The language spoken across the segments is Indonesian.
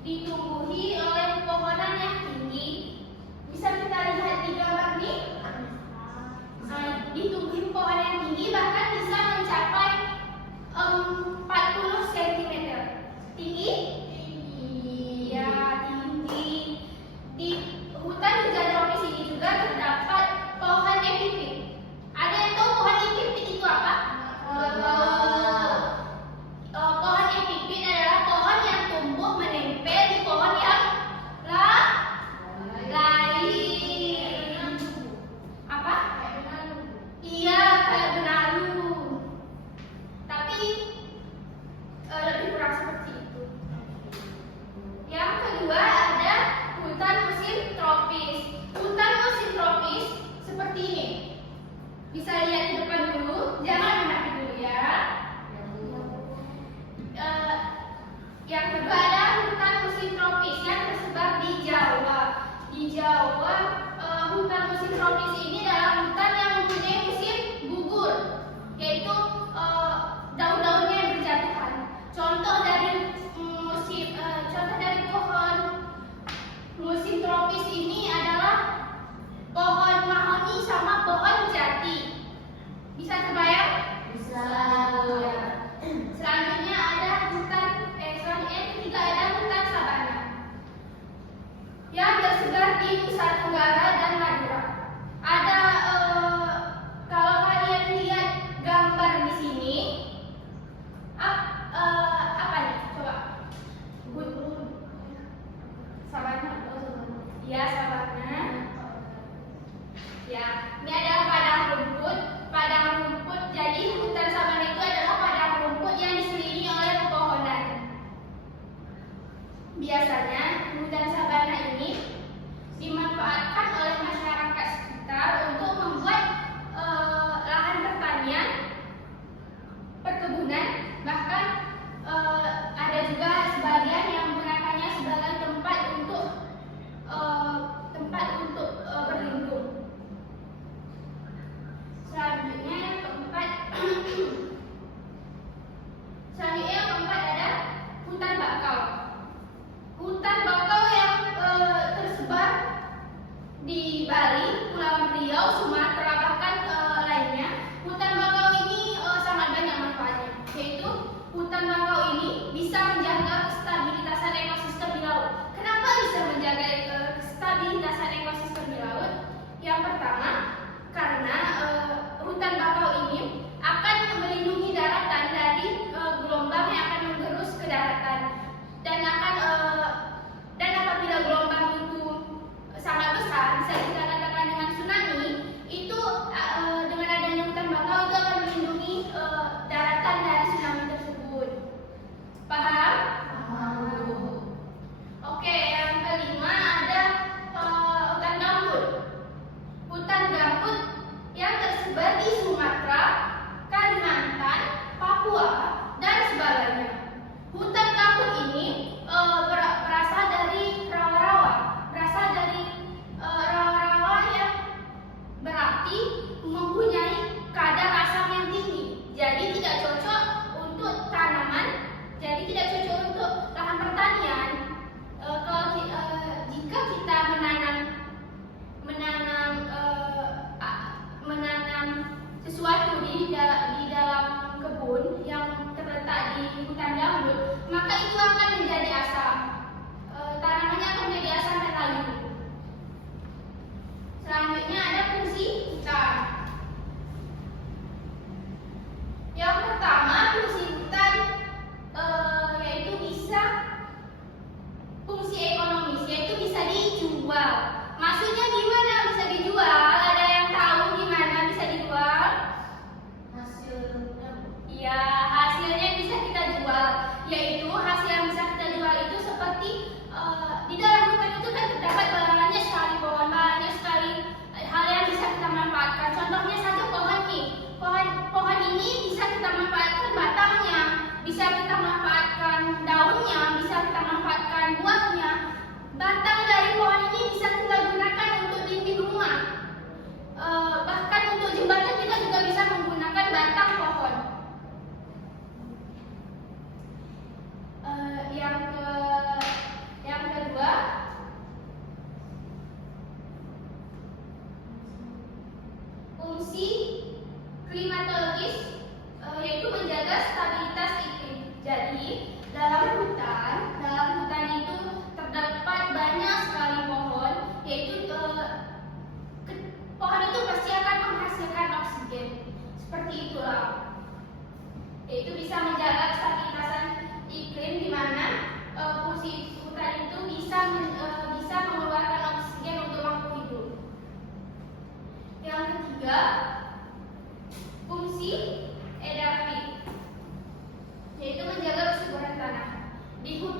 ditumbuhi oleh pepohonan yang tinggi. Bisa kita lihat di gambar ini. Ditumbuhi pepohonan yang tinggi bahkan bisa mencapai 40 cm. Tinggi? Ya, tinggi. Di hutan hujan tropis ini juga terdapat pohon epifit. Ada yang tahu pohon epifit itu apa? Pohon epifit adalah pohon yang tumbuh menempel di pohon yang lain. Apa? Iya, kayak benalu. Tapi lebih kurang seperti itu. Yang kedua ada hutan musim tropis. Hutan musim tropis seperti ini. Bisa lihat di depan dulu, jangan menakut dulu ya. Yang kedua ada hutan musim tropis yang tersebar di Jawa. Di Jawa, hutan musim tropis ini adalah hutan yang mempunyai musim gugur, yaitu daun-daunnya yang berjatuhan. Contoh dari pohon musim tropis ini adalah pohon mahoni sama pohon jati. Bisa terbayang? Bisa. Selanjutnya ada yang ketiga ada hutan sabana yang tersebar di Nusa Tenggara dan Madura. Ada kalau kalian lihat gambar di sini, apa nih? Coba. Sabana. Ya, sabana. Ya, ini adalah padang rumput. Padang rumput. Jadi hutan sabana itu adalah padang rumput yang diselilingi oleh pepohonan. Biasanya hutan sabana ini dimanfaatkan oleh masyarakat sekitar untuk membuat lahan pertanian, perkebunan, bahkan ada juga sebagian yang menggunakannya sebagai tempat untuk berlindung. Selanjutnya yang keempat ada hutan bakau. Hutan bakau yang tersebar di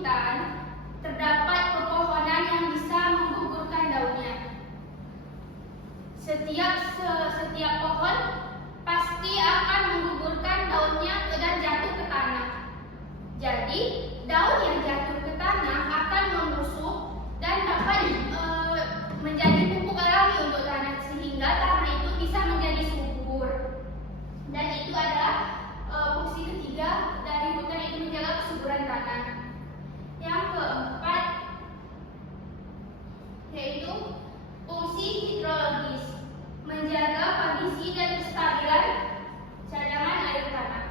hutan terdapat pepohonan yang bisa menggugurkan daunnya. Setiap pohon pasti akan menggugurkan daunnya dan jatuh ke tanah. Jadi, daun yang jatuh ke tanah akan membusuk dan dapat menjadi pupuk alami untuk tanah, sehingga tanah itu bisa menjadi subur. Dan itu adalah fungsi ketiga dari hutan, itu menjaga kesuburan tanah. Yang keempat yaitu fungsi hidrologis, menjaga kondisi dan kestabilan cadangan air tanah.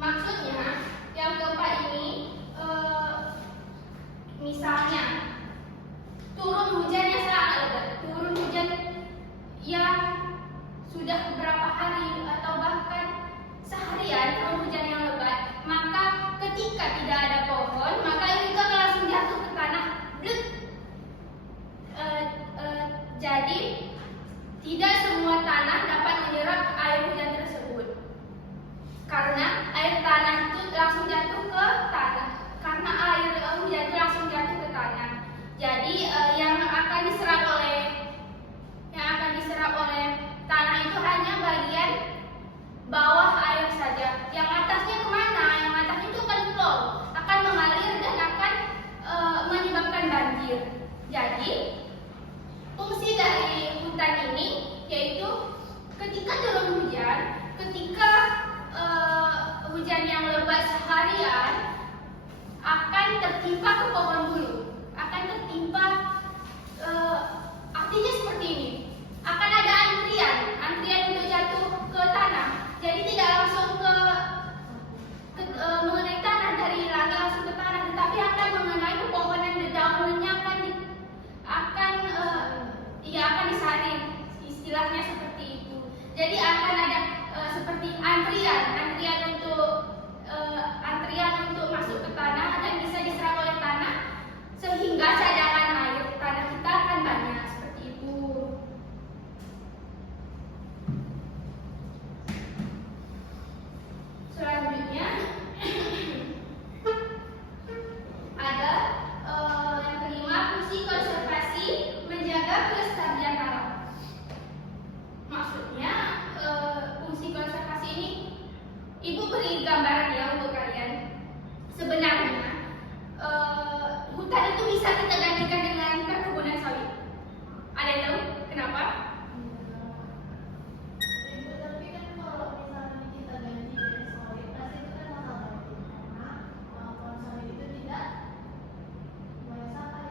Maksudnya, yang keempat ini misalnya turun hujan yang sangat lebat, turun hujan yang sudah beberapa hari atau bahkan seharian, turun hujan yang lebat, maka ketika tidak ada pohon, maka itu akan langsung jatuh ke tanah. Jadi tidak semua tanah dapat menyerap air hujan tersebut, karena air tanah itu langsung jatuh ke tanah, karena air hujan itu langsung jatuh ke tanah. Jadi yang akan diserap oleh tanah itu hanya bagian bawah air saja. Yang atasnya kemana? Yang atasnya itu akan flow, akan mengalir dan akan menyebabkan banjir. Jadi fungsi dari hutan ini yaitu ketika turun hujan, ketika hujan yang lebat seharian, akan tertimpa ke pohon dulu, akan tertimpa, artinya seperti ini, akan ada antrian untuk jatuh ke tanah. Jadi tidak langsung mengenai tanah dari langit langsung ke tanah, tetapi akan mengenai pepohonan dan daunnya akan disaring, istilahnya seperti itu. Jadi akan ada seperti antrian untuk masuk ke tanah dan bisa diserap oleh tanah, sehingga cadangan air tanah kita akan banyak, seperti itu. Selanjutnya ada yang kelima, fungsi konservasi, menjaga kelestarian alam. Maksudnya fungsi konservasi ini, Ibu beri gambaran ya untuk kalian. Sebenarnya hutan itu bisa kita gantikan dengan perkebunan sawit. Ada yang tahu kenapa? Tapi kan kalau misalnya kita ganti dengan sawit, pasti itu kan mahal banget, karena pohon sawit itu tidak mengesahkan.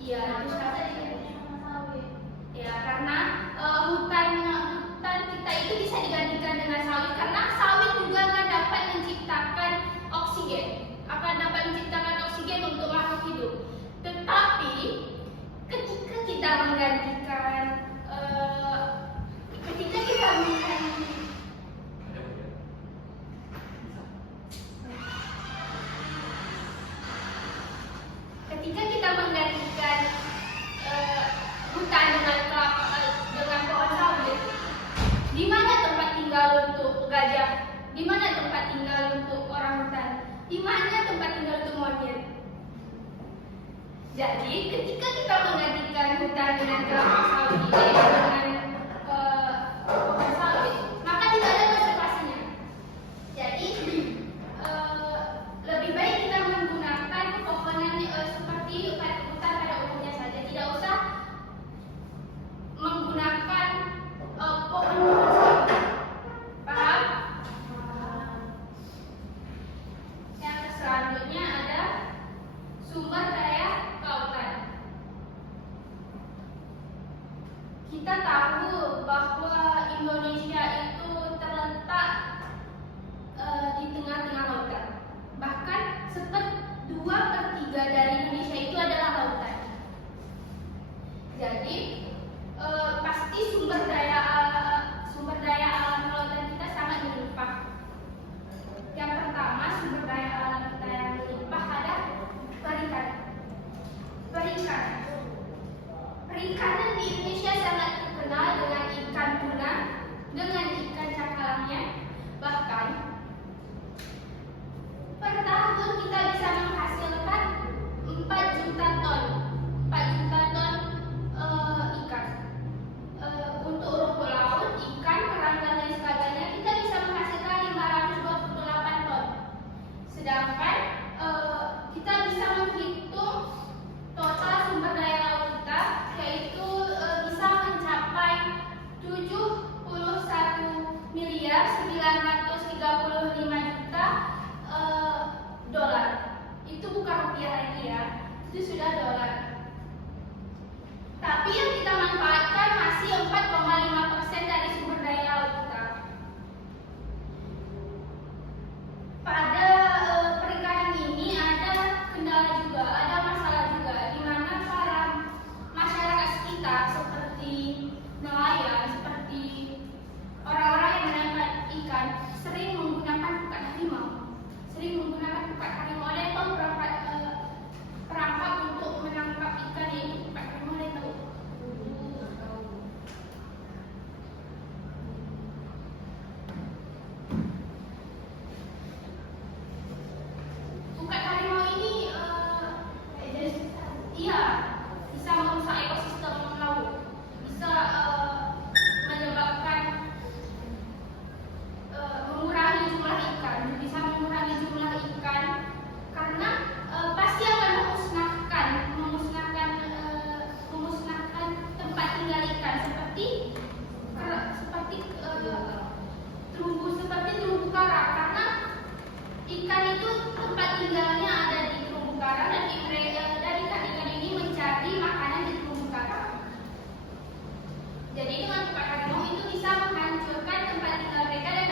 Iya, itu saja sama sawit. ya, karena hutan kita itu bisa digantikan dengan sawit, karena sawit juga akan dapat menciptakan oksigen untuk makhluk hidup. Tetapi ketika kita menggantikan hutan dengan pohon sawit, di mana tempat tinggal untuk gajah? Di mana tempat tinggal untuk orang hutan? Di mana tempat tinggal untuk monyet? Jadi ketika kita menggantikan hutan dengan kelapa sawit ini dengan pohon sawit, maka tidak ada konservasinya. Jadi lebih baik kita menggunakan pepohonan seperti hutan pada umumnya saja, tidak usah menggunakan pohon sawit. Paham? Yang selanjutnya ada sumber daya lautan. Kita tahu bahwa Indonesia itu terletak di tengah-tengah lautan. Bahkan 2/3 dari Indonesia itu adalah lautan. Jadi pasti sumber daya alam lautan kita sangat melimpah. Yang pertama, sumber daya alam kita yang melimpah ada perikanan di Indonesia sangat terkenal dengan ikan tuna, dengan ikan cakalangnya. Bahkan per tahun tinggalnya ada di terumbu karang dan ikan-ikan ini mencari makanan di terumbu karang. Jadi dengan tukar harimau itu bisa menghancurkan tempat tinggal mereka dan